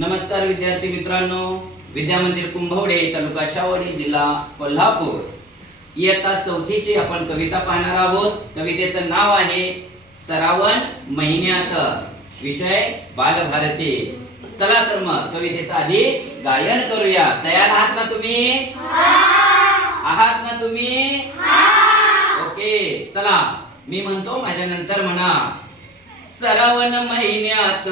नमस्कार विद्यार्थी मित्रांनो, विद्या मंदिर कुंभवडे, तालुका शावडी, जिल्हा कोल्हापूर, इयत्ता चौथीची आपण कविता पाहणार आहोत। कवितेचं नाव आहे श्रावण महिन्यात, विषय बालभारती। चला तर मग कवितेचं आधी गायन करूया। तयार आहात ना तुम्ही? आहात ना तुम्ही? ओके, चला मी म्हणतो माझ्या नंतर म्हणा। श्रावण महिन्यात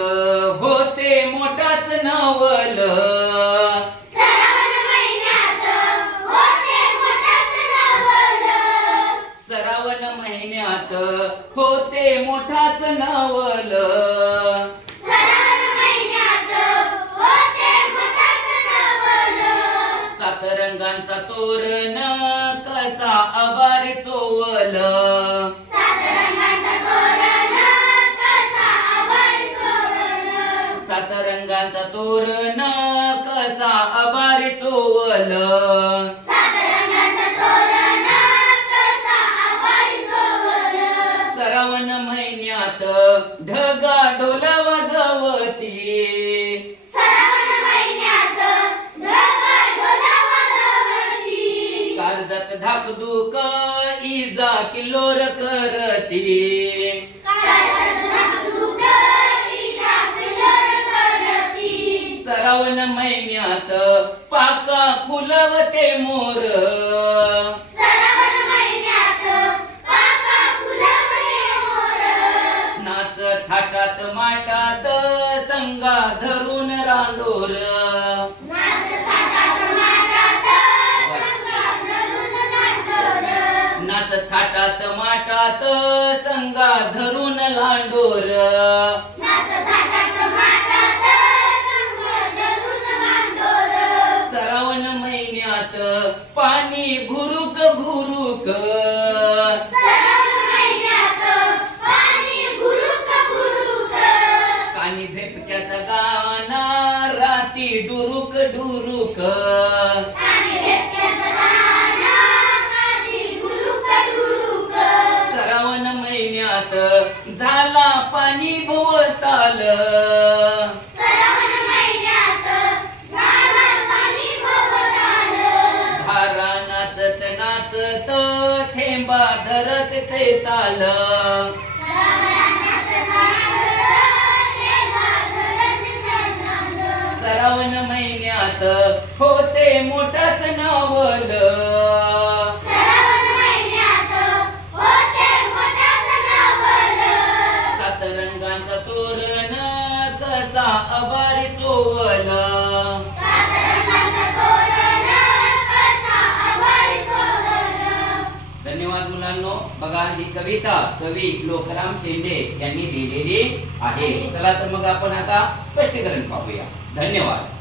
होते मोठाच नवल, श्रावण महिन्यात होते मोठाच नवल, श्रावण महिन्यात होते मोठाच नवल, श्रावण महिन्यात होते मोठाच नवल, सात रंगांचा तोरण कसा आभार चोवल, सात रंगांचा तोरण कसा आभार चोवल, सात रंगांचा तोरण कसा आभार चोवल, सात रंगांचा तोरण कसा आभार चोवल, श्रावण महिन्यात ढगा ढोल वाजवती, श्रावण महिन्यात ढगा ढोल वाजवती, काळजात धाकधूक इजा किल्लोर करती, काळजात धाकधूक इजा किल्लोर करती, श्रावण महिन्यात पाका फुलवते मोर, श्रावण महिन्यात पाका फुलवते मोर, नाच थाटात माटात संगा धरून रांडोर, नाच थाटात माटात संगा धरून लांडोर, नाच थाटात माटात संगा धरून लांडोर, नाच थाटात माटात संगा धरून लांडोर, श्रावण महिन्यात पाणी भुरुक भुरुक, श्रावण महिन्यात पाणी भुरुक भुरुक, कानी भेपक्याचा गाना राती डुरुक डुरुक, आणि भेटक्याचं गाणं रात्री डुरुक डुरुक, श्रावण महिन्यात झाला पाणी भोवताल, श्रावण महिन्यात झाला पाणी भोवताल, धारा नाचत नाचत थेंबा धरत ते ताल, श्रावण महिन्यात होते मोठाच नवल, श्रावण महिन्यात होते मोठाच नवल, सात रंगांचा तोरण कसा आभार चोवल, सात रंगाचं तोरण कसा आभार चोवल. धन्यवाद मुलांनो। बघा ही कविता कवी लोकराम शेंडे यांनी लिहिलेली आहे। चला तर मग आपण आता स्पष्टीकरण पाहूया। धन्यवाद।